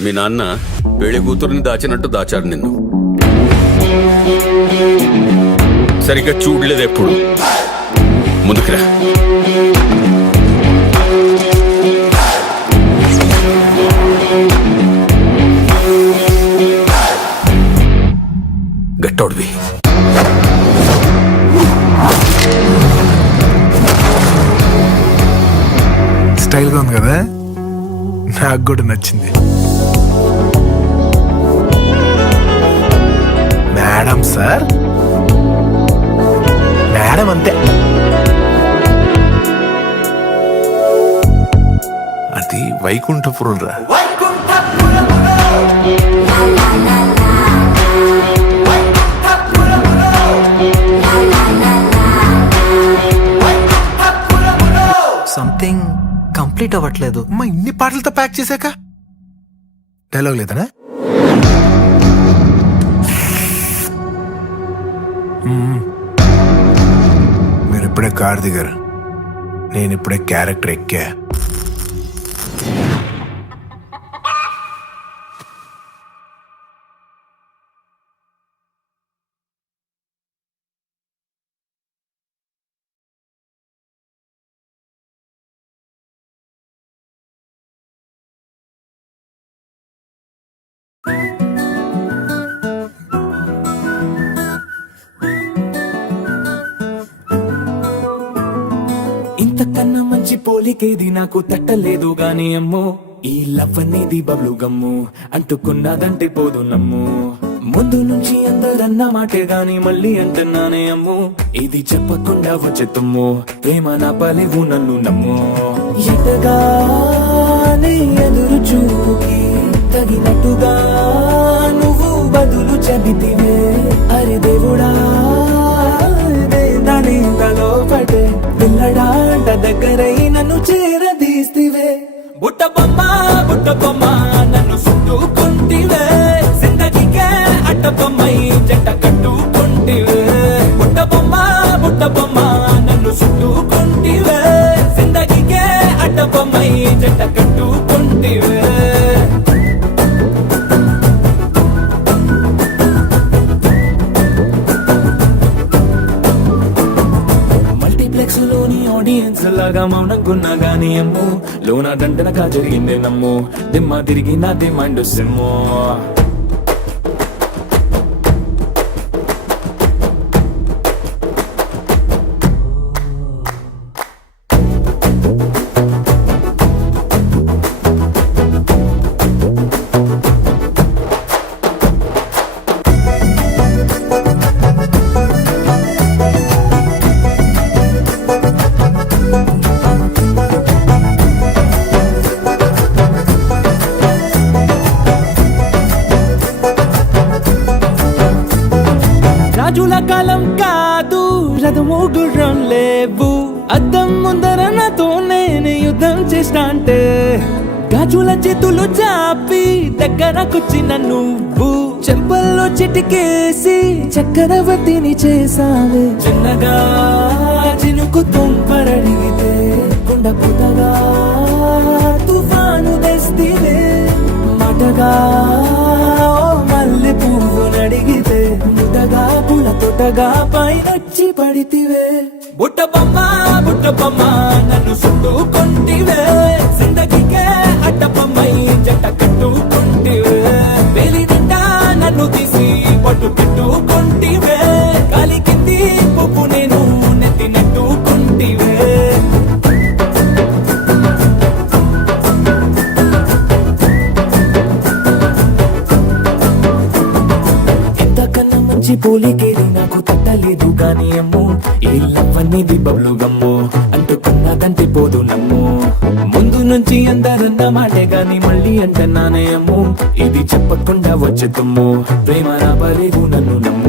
మీ నాన్న పెళ్లి కూతురుని దాచినట్టు దాచాడు నిన్ను. సరిగ్గా చూడలేదు ఎప్పుడు. ముందుకురా. గట్టోడివి. స్టైల్గా ఉంది కదా, నాకు కూడా నచ్చింది. మేడం సార్, మేడం అంతే. అది వైకుంఠపురం రా. సంథింగ్ కంప్లీట్ అవ్వట్లేదు. అమ్మా, ఇన్ని పాటలతో ప్యాక్ చేశాక డైలాగ్ లేదనా? మీరు ఇప్పుడే కార్ దిగారు, నేను ఇప్పుడే క్యారెక్టర్ ఎక్కా. ఇంతకన్నా మంచి పోలికేది నాకు తట్టలేదు గాని అమ్మో, ఈ లవ్ అనేది బబ్లు గమ్ము, అంటుకున్నదంటే పోదు నమ్ము. ముందు నుంచి అందరన్న మాటే గాని మళ్ళీ అంటున్నానే అమ్ము, ఇది చెప్పకుండా వచ్చే తుమ్ము, ప్రేమ నా పలివు నన్ను నమ్ము. ఎటగానే ఎదురు చూకి తగినట్టుగా నువ్వు బదులు చెబితివే. అరే దేవుడా, దాని లోపటే పిల్లడాంట దగ్గరై నన్ను చేరదీస్తివే. బుట్ట బొమ్మ నన్ను చుట్టుకుంటివే, జిందగీకే అట్ట బొమ్మై జంట కట్టుకుంటివే. బుట్ట బొమ్మ నన్ను చుట్టుకుంటివే, జిందగీకే అట్ట బొమ్మై జంట కట్టుకుంటివే. లోని ఆడియన్స్ లాగా మౌనంకున్నా గానీ అమ్ము, లోన దండనగా జరిగిందే నమ్ము, దిమ్మ తిరిగి నాదే మైండ్ సిమ్ము. రాజుల కాలం కాదు, రథము గుర్రం లేవు, అద్దం ముందర నాతో నేను యుద్ధం చేస్తా అంటే, గాజుల చేతులు చాపి దగ్గరకొచ్చిన నువ్వు, చెంపల్లో చిటికేసి చక్రవర్తిని చేసావే. చిన్నగా చినుకు తుంపరడిగితే కుండ పుటగా తుఫాను తెస్తివే. మాటగా మల్లె పువ్వు నడిగితే ముదగా పుల తొటగా పైనొచ్చి పడితివే. బుట్ట బొమ్మ నన్ను చుట్టుకుంటివే, జిందగీకే అట్ట బొమ్మై జంట కట్టుకుంటివే. వేలి నిండా నన్ను తీసి పట్టు పెట్టుకుంటివే, గాలి కింది పువ్వు నేను నెత్తి నెట్టుకుంటివే. పోలికేది నాకు తట్టలేదు గాని అమ్ము, ఈ లవ్ అనేది బబ్లు గమ్ము, అంటుకున్నదంటే పోదు నమ్ము. ముందు నుంచి అందరన్న మాటే గాని మళ్ళీ అంటున్నానే అమ్ము, ఇది చెప్పకుండా వచ్చే తుమ్ము, ప్రేమ నా పలివు నన్ను నమ్ము.